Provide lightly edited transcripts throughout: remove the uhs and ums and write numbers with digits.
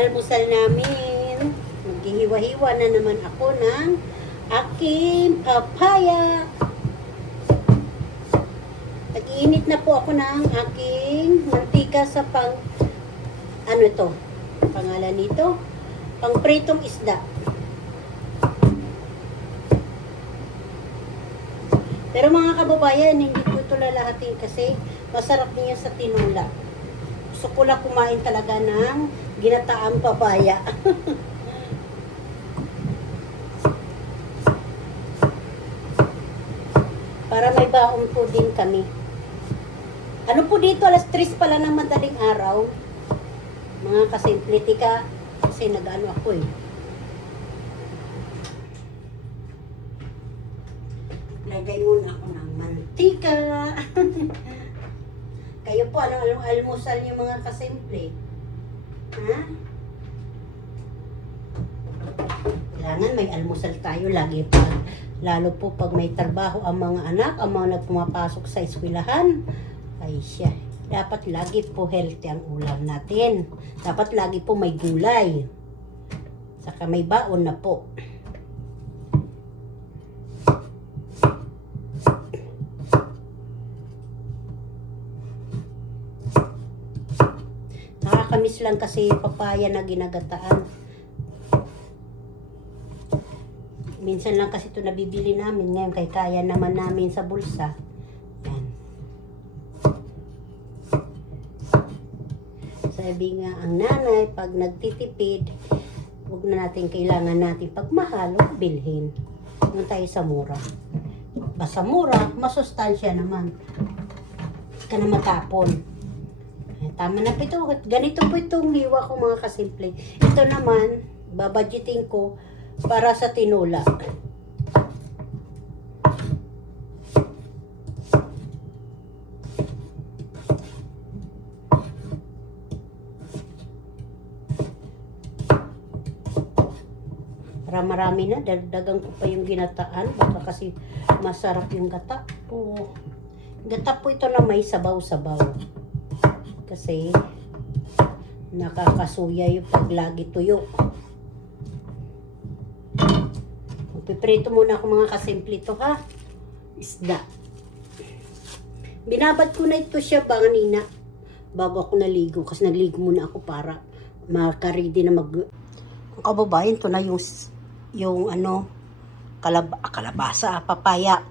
almusal namin. Maghihiwa-hiwa na naman ako ng aking papaya. Nag-iinit na po ako ng aking mantika sa ano ito? Pangalan nito? Pangpritong isda. Pero mga kababayan, hindi ko ito lalahatin kasi masarap niya sa tinula. Gusto ko lang kumain talaga ng ginataang papaya. Para may baon po din kami. Ano po dito, alas 3 pala ng madaling araw. Mga kasimplitika, kasi nag-ano ako eh. Lagay muna ako ng mantika. Kayo po, anong almusal niyo mga kasimple? Ha? Kailangan may almusal tayo lagi pa. Lalo po pag may trabaho ang mga anak, ang mga nagpumapasok sa eskwelahan, ay siya. Dapat lagi po healthy ang ulam natin. Dapat lagi po may gulay. Saka may baon na po. Nakakamiss lang kasi papaya na ginagataan. Minsan lang kasi ito nabibili namin. Ngayon kay kaya naman namin sa bulsa. Yan. Sabi nga ang nanay, pag nagtitipid, huwag na natin kailangan natin pagmahal o bilhin. Huwag tayo sa mura. Basta mura, masustansya naman. Hindi ka na matapon. Tama na po ito. Ganito po itong hiwa ko mga kasimple. Ito naman, babudgeting ko para sa tinula. Para marami na, dagdagan ko pa yung ginataan. Baka kasi masarap yung gata po. Gata po ito na may sabaw-sabaw. Kasi nakakasuya yung paglagi tuyo. Piprito muna ako mga kasimple ito ha. Isda. Binabad ko na ito siya kanina bago ako naligo. Kasi nagligo muna ako para makaready na mag... Kung kababayan, ito na yung ano, kalabasa, papaya.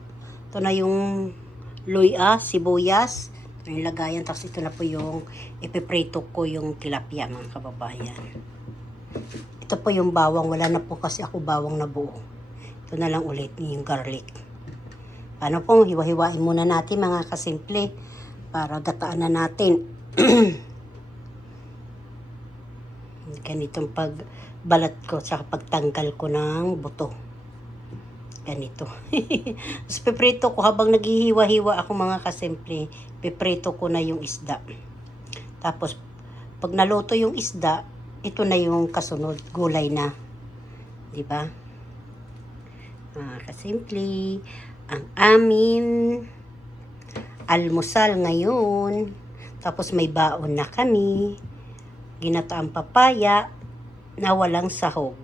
Ito na yung luya, sibuyas. Ito yung lagayan. Tapos ito na po yung ipiprito ko yung tilapia mga kababayan. Ito po yung bawang. Wala na po kasi ako bawang na buo. Ito na lang ulit yung garlic. Ano pong hiwa-hiwain muna natin mga kasimple para gataan na natin. Ganitong pagbalat ko sa pagtanggal ko ng buto. Ganito. Tapos piprito ko habang naghihiwa-hiwa ako mga kasimple. Piprito ko na yung isda. Tapos pag naluto yung isda, ito na yung kasunod. Gulay na. Diba? Kasimple, ang amin almusal ngayon. Tapos may baon na kami. Ginataang papaya na walang sahog.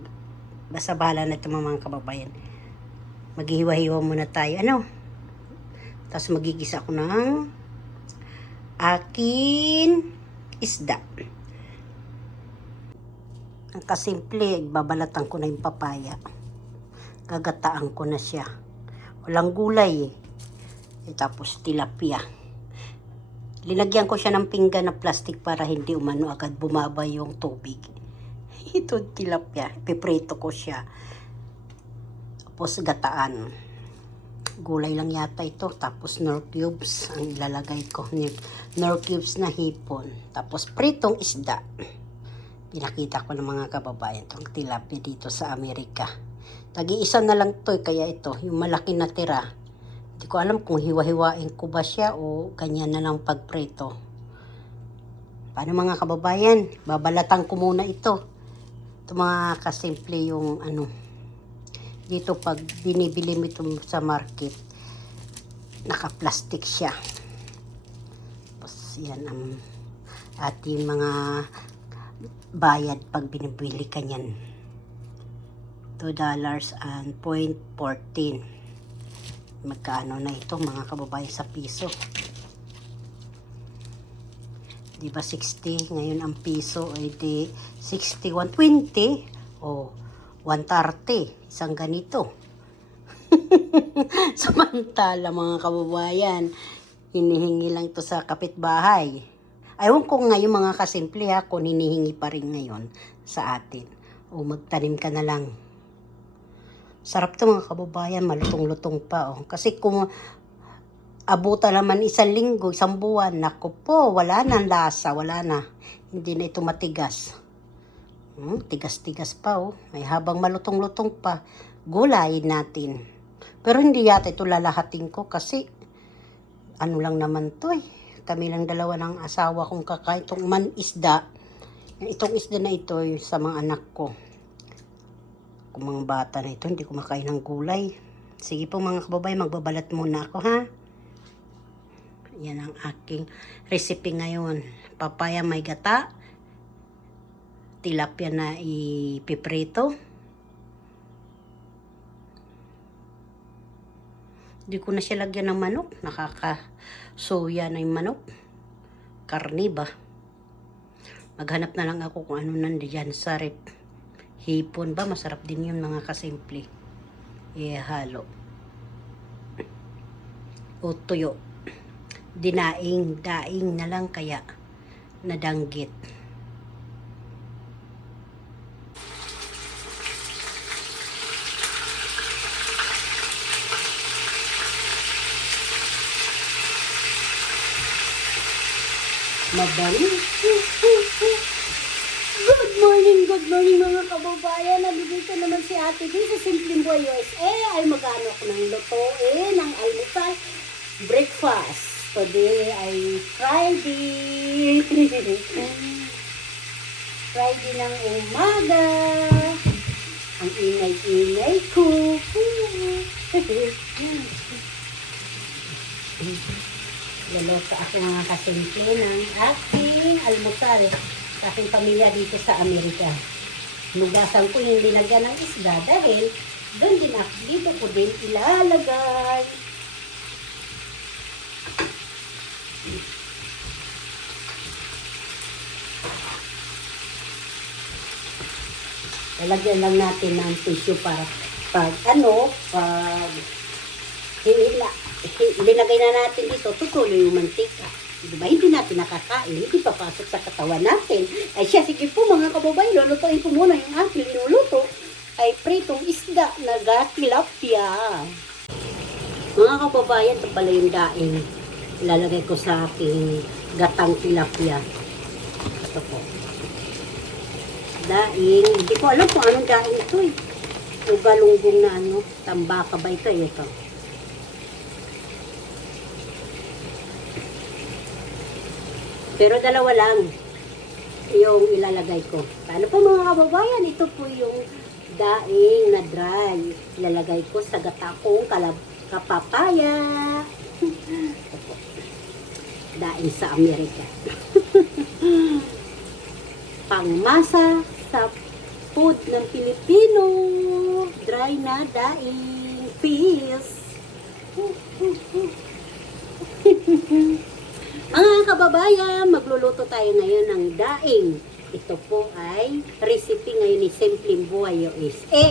Basta bahala na ito mga kababayan. Maghihiwa-hiwa muna tayo. Ano? Tapos magigisa ako ng akin isda. Ang kasimple, babalatan ko na yung papaya. Gagataan ko na siya. Walang gulay eh. Tapos tilapia. Linagyan ko siya ng pinggan na plastic para hindi umano agad bumaba yung tubig. Ito tilapia. Piprito ko siya. Tapos gataan. Gulay lang yata ito. Tapos nor cubes ang ilalagay ko. Nor cubes na hipon. Tapos pritong isda. Pinakita ko ng mga kababayan itong tilapia dito sa Amerika. Tagi-isa na lang to kaya ito, yung malaki na tira. Hindi ko alam kung hiwa-hiwain ko ba siya o ganyan na lang pagprito. Paano mga kababayan? Babalatan ko muna ito. Ito mga kasimple yung ano. Dito pag binibili mo ito sa market, naka-plastic siya. Tapos yan ang ating mga bayad pag binibili ka niyan. $2.14. Magkaano na ito mga kababayan sa piso? Di ba 60? Ngayon ang piso ay di 60, 120 o 130. Isang ganito. Samantala mga kababayan, hinihingi lang ito sa kapitbahay. Ayaw ko ngayon mga kasimple ha, kung hinihingi pa rin ngayon sa atin. O magtanim ka na lang. Sarap to mga kababayan, malutong-lutong pa. Oh. Kasi kung abutan naman 1 linggo, 1 buwan, naku po, wala na lasa, wala na. Hindi na ito matigas. Tigas-tigas pa oh. Ay habang malutong-lutong pa, gulayin natin. Pero hindi yata ito lalahatin ko kasi ano lang naman to eh. Kami lang dalawa ng asawa kong kakain itong isda. Itong isda na ito sa mga anak ko. Kung mga bata na ito, hindi kumakain ng gulay. Sige po mga kababayan, magbabalat muna ako ha. Yan ang aking recipe ngayon. Papaya may gata. Tilapia na ipiprito. Hindi ko na siya lagyan ng manok. Nakakasuya na yung manok. Karne ba? Maghanap na lang ako kung ano nandiyan sa rep. Hipon ba? Masarap din yun mga kasimple. Ihalo. O tuyo. Daing na lang kaya nadanggit. Mabango. Good morning mga kababayan. Nandito naman si Ate D sa Simpleng Buhay USA. Ay magano ko ng lutuin ng almusal breakfast. Today ay Friday. Friday ng umaga. Ang ingay-ingay ko. Luluto ako mga kasimple ng aking almusal sa aking pamilya dito sa Amerika. Lugasan ko yung linagyan ng isda dahil doon din ako, dito ko din ilalagay. Lalagyan lang natin ng tissue para pag ilinagay na natin dito, tutuloy yung mantika. Diba? Hindi natin nakakain, hindi papasok sa katawan natin. Ay siya, sige po mga kababayan, lulutuin ko muna yung aking linuluto ay pritong isda na tilapia. Mga kababayan, ito pala yung daing. Ilalagay ko sa aking gatang tilapia. Ito po. Daing, hindi ko alam kung anong daing ito eh. O galunggong na ano, tambaka ba ito? Ito. Pero dalawa lang yung ilalagay ko. Paano po mga kababayan? Ito po yung daing na dry. Ilalagay ko sa gata kong kapapaya. Daing sa Amerika. Pangmasa sa food ng Pilipino. Dry na daing. Feels. Mga kababayan, magluluto tayo ngayon ng daing. Ito po ay recipe ngayon ni Simpleng Buhay USA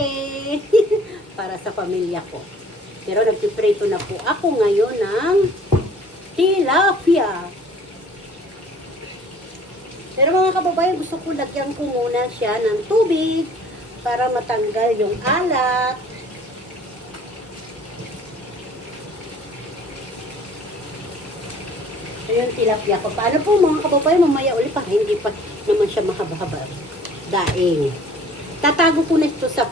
para sa pamilya ko. Pero nagpiprito na po ako ngayon ng tilapia. Pero mga kababayan, gusto ko lagyan ko muna siya ng tubig para matanggal yung alat. Yung tilapia ko. Paano po mga kababayan, mamaya ulit pa, hindi pa naman siya mahaba-haba. Daing. Tatago ko na ito sa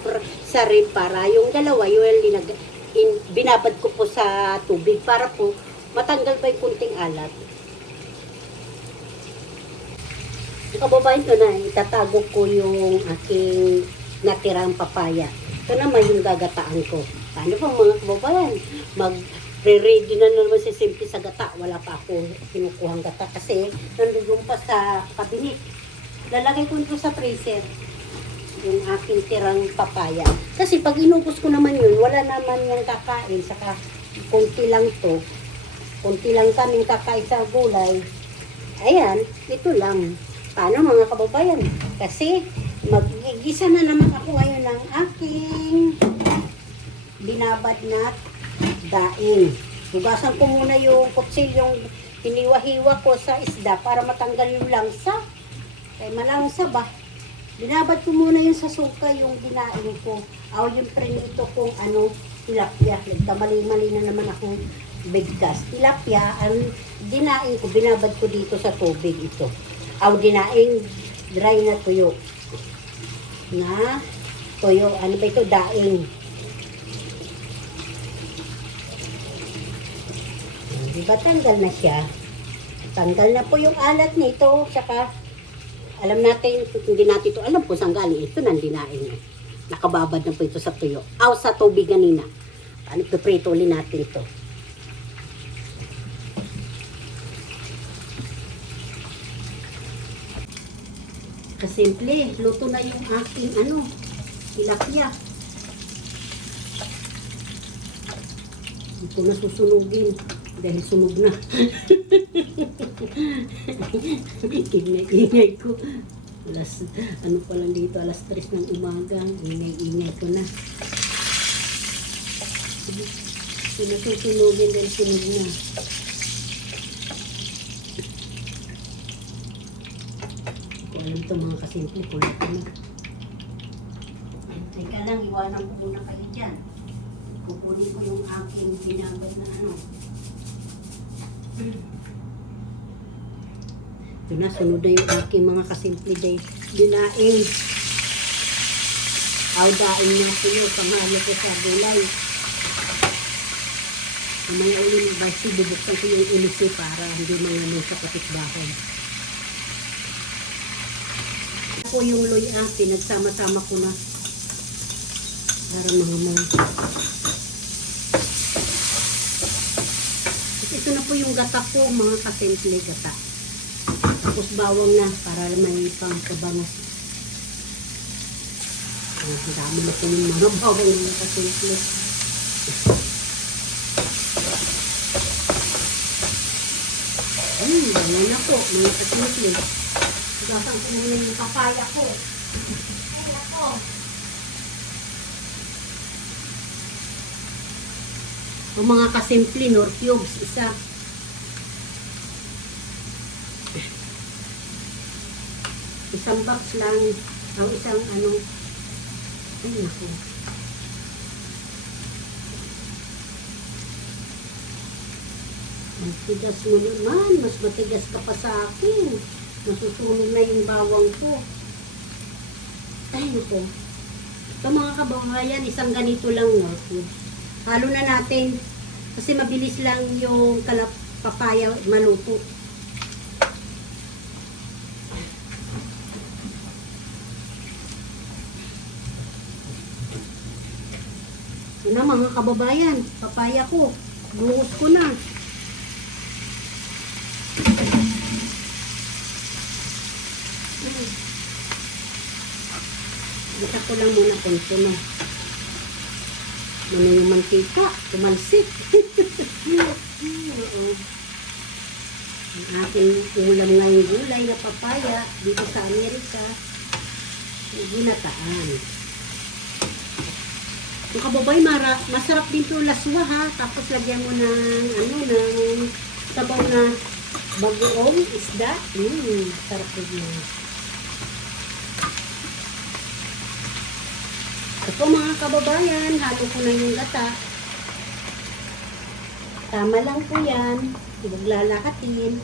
rib para yung dalawa, yung binabad ko po sa tubig para po matanggal pa yung kunting alat. Mga kababayan, ito na, itatago ko yung aking natirang papaya. Ito naman yung gagataan ko. Paano po mga kababayan, ready na naman si Simple sa gata. Wala pa ako kinukuhang gata kasi nandun pa sa kabinet. lalagay ko ito sa freezer. Yung aking tirang papaya. Kasi pag inubos ko naman yun, wala naman yung kakain. Saka konti lang to. Konti lang kaming kakain sa gulay. Ayan, ito lang. Paano mga kababayan? Kasi magigisa na naman ako ngayon ng aking binabad na daing. Hugasan ko muna yung kutsilyong hiniwa-hiwa ko sa isda para matanggal yung langsa. Kaya malangsa ba? Binabad ko muna yung sa suka yung dinaing ko. O yung prinito kong tilapia. Nagkamali-mali na naman akong bigkas. Tilapia, ang dinaing ko, binabad ko dito sa tubig ito. O dinaing dry na tuyo. Na tuyo, ano ba ito? Daing. Diba tanggal na siya? Tanggal na po yung alat nito. Tsaka alam natin, hindi natin ito alam kung saan galing. Ito nang dinaing. Nakababad na po ito sa tuyo. Aw, sa tubig kanina. Ano, piprito ulit natin ito. Kasimple, luto na yung aking tilapia. Ito na susunugin. Dahil sunog na. Ingay ko. Ano pa lang dito, alas 3 ng umaga. Ingay ko na. Ito na susunugin dahil sunog na. Kung alam ito mga kasimple, kulit ko na. Teka lang, iwanan ko muna kayo dyan. Kukunin ko yung aking binabad na Ito na, sunod na yung aking mga kasimple day. Dinaing. Daing na po yun. Panghalo ko sa gulay. Mamaya ulit na basi, bubuksan ko yung ulisi para hindi mangamin sa kapitbahay. Ako yung loy pinagsama-sama ko na. Para mga ito na po yung gata ko, mga kasimple gata. Tapos bawang na para may pangkabangas. Ang dami na po yung mga bawang mga kasimple. Ganyan na po, mga kasimple. Hugasan ko muna yung papaya ko. Ay, ako. Ang mga kasimple, nor cubes, isa. Isang box lang. O isang ay naku. Matigas mo naman. Mas matigas ka pa sa akin. Nasusunog na yung bawang ko. Ay naku. Ito mga kababayan, isang ganito lang nor cubes. Halo na natin kasi mabilis lang yung papaya maluto. Ito na mga kababayan, papaya ko. Buhos ko na. Isa ko lang muna kung ito na. Ano yung mantika? Tumalsik. Oo. Ang ating ulam ngayong gulay na papaya dito sa Amerika. Ginataan. Yung kababay, masarap din ito laswa ha. Tapos lagyan mo ng sabaw na bagoong isda. Sarap din yun. Ito mga kababayan, halo ko na yung gata. Tama lang po yan. Huwag lalakatin.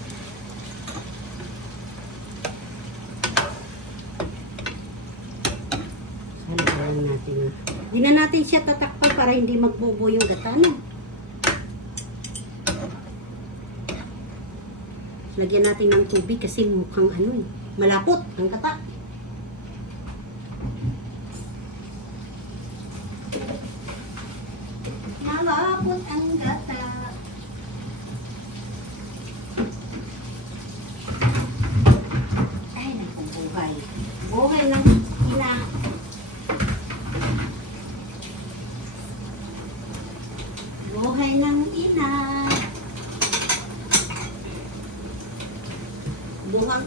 Halo natin. Hindi na natin siya tatakpan para hindi magbobo yung gata. No? Lagyan natin ng tubig kasi mukhang malapot ang gata. Malapot ang gata. Ay, naku buhay.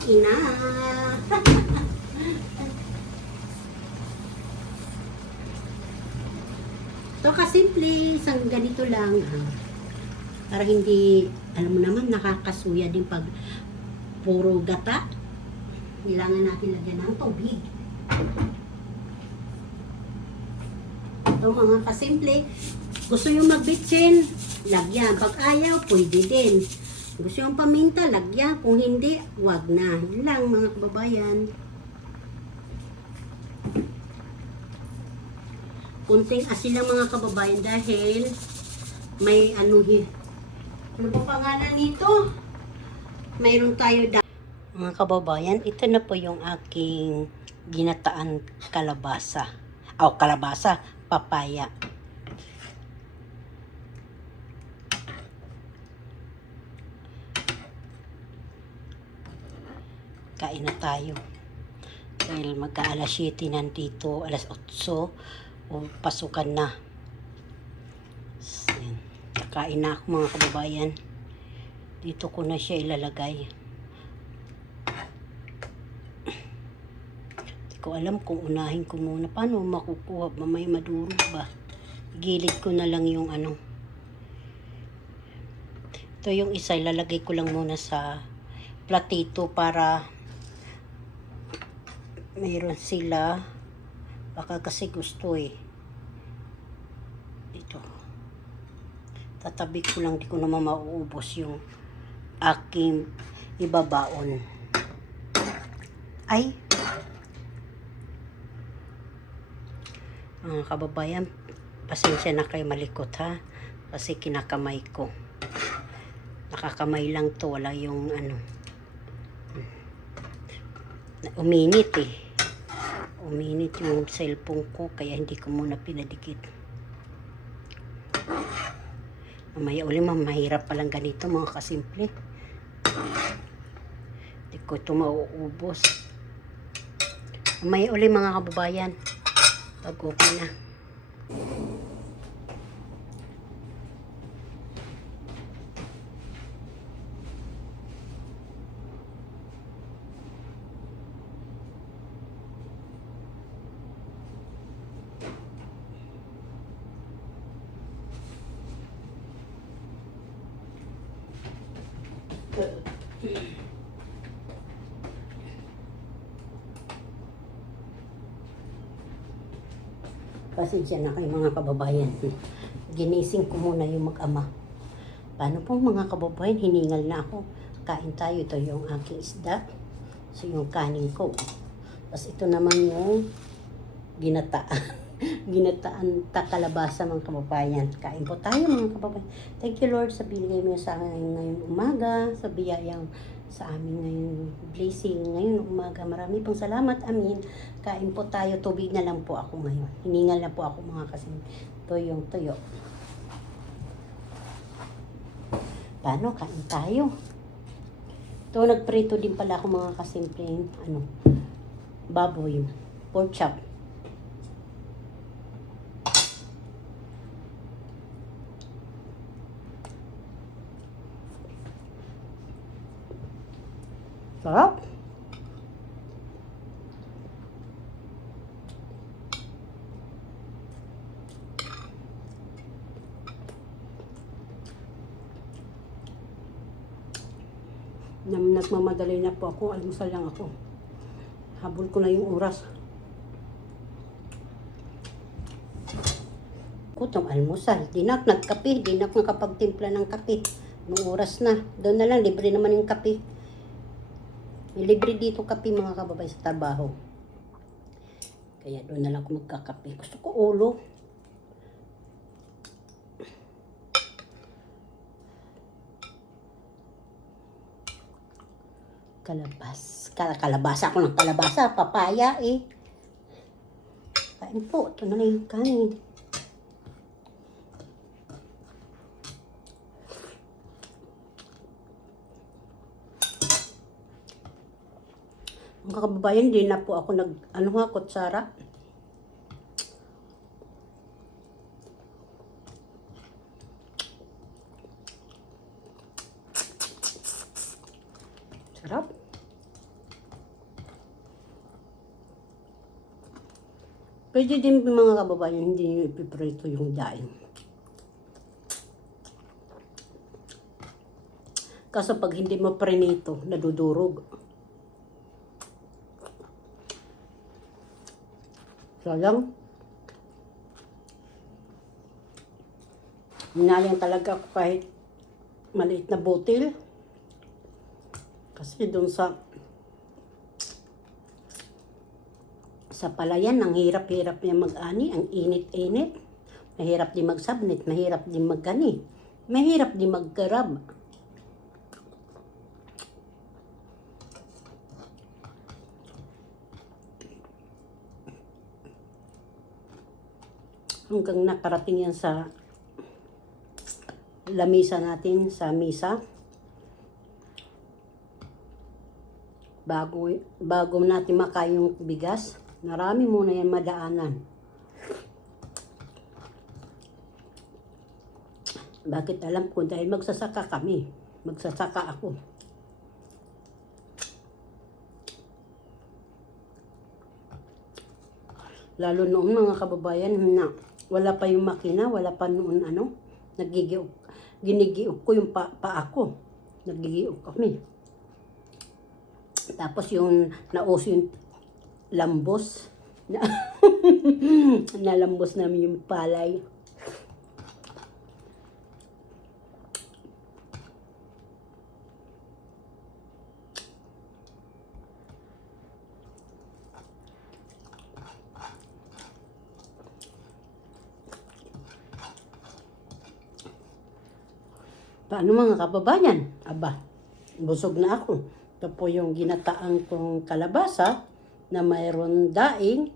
ina. So, kasimple, isang ganito lang. Para hindi, alam mo naman, nakakasuya din pag puro gata. Kailangan natin lagyan ng tubig. Ito mga kasimple, gusto nyo magbitsin, lagyan. Pag ayaw, pwede din. Gusto nyo paminta, lagyan. Kung hindi, wag na. Yun lang mga kababayan. Kunting asin lang mga kababayan dahil may ano ba pangalan nito? Mayroon tayo mga kababayan, ito na po yung aking ginataan kalabasa. Kalabasa, papaya. Kain na tayo. Dahil magka-alas 7 nandito, alas 8. O pasukan na. Kakain na ako mga kababayan. Dito ko na siya ilalagay. Hindi ko alam kung unahin ko muna. Paano makukuha? Mamay madurog ba? Gilid ko na lang yung ano. Ito yung isa. Ilalagay ko lang muna sa platito para mayroon sila. Baka kasi gusto Ito. Tatabi ko lang, di ko naman mauubos yung aking ibabaon. Ay! Mga kababayan, pasensya na kayo malikot ha. Kasi kinakamay ko. Nakakamay lang to, wala yung ano. Uminit Uminit yung cellphone ko, kaya hindi ko muna pinadikit. Mamaya uli, mahirap palang ganito mga kasimple. Hindi ko ito mauubos. Mamaya uli mga kababayan, pag okay na. Pasensya na kayo mga kababayan. Ginising ko muna yung mag-ama. Paano po mga kababayan? Hiningal na ako. Kain tayo. Ito yung aking isda. So yung kanin ko. Tapos ito naman yung ginataan. Ginataan takalabasa mga kababayan. Kain po tayo mga kababayan. Thank you Lord sa binigay mo sa akin ngayong umaga. Sa biyayang sa amin ngayon blessing ngayon umaga. Marami pong salamat. Amin. Kain po tayo. Tubig na lang po ako ngayon. Hiningal na po ako mga kasi tuyong tuyo. Paano? Kain tayo. Ito, nagprito din pala ako mga kasimpleng baboy. Pork chop. Sarap. Nagmamadali na po ako. Almusal lang ako. Habol ko na yung oras. Kutong almusal. Di na ako nagkape. Di na ako nakapagtimpla ng kape. Nung oras na. Doon na lang. Libre naman yung kape. May libre dito kape mga kababay sa trabaho. Kaya doon na lang ako magkakape. Gusto ko ulo. Kalabasa ako ng kalabasa. Papaya Kain po. Ito na yung kanin. Mga kababayan, hindi na po ako kutsara. Sarap. Pwede din mga kababayan, hindi nyo ipiprito yung daing. Kaso pag hindi mo prinito, nadudurog. Sayang. Hinayang talaga ako kahit maliit na butil. Kasi doon sa palayan, ang hirap-hirap niya mag-ani, ang init-init. Mahirap din magsabnit, mahirap din mag-ani, mahirap din mag-grab. Hanggang nakarating yan sa lamisa natin sa misa. Bago natin makain yung bigas, marami muna yan madaanan. Bakit alam ko? Dahil magsasaka kami. Magsasaka ako. Lalo noon mga kababayan na wala pa yung makina, wala pa noon ginigiok ko yung paa ko. Nagigiok kami. Tapos yung nauso yung lambos. Nalambos namin yung palay. Paano mga kababayan? Aba, busog na ako. Ito po yung ginataang kong kalabasa na mayroon daing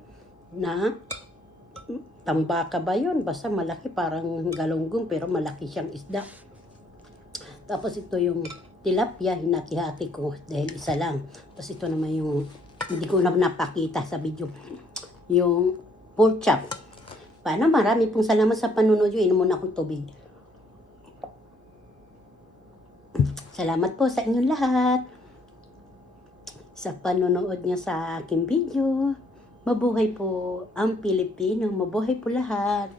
na tambaka ba yun? Basta malaki, parang galunggong pero malaki siyang isda. Tapos ito yung tilapia, hinati-hati ko dahil isa lang. Tapos ito naman yung, hindi ko na napakita sa video, yung pork chop. Paano? Marami pong salamat sa panunod yun. Inom muna akong tubig. Salamat po sa inyong lahat sa panonood niyo sa aking video. Mabuhay po ang Pilipino. Mabuhay po lahat.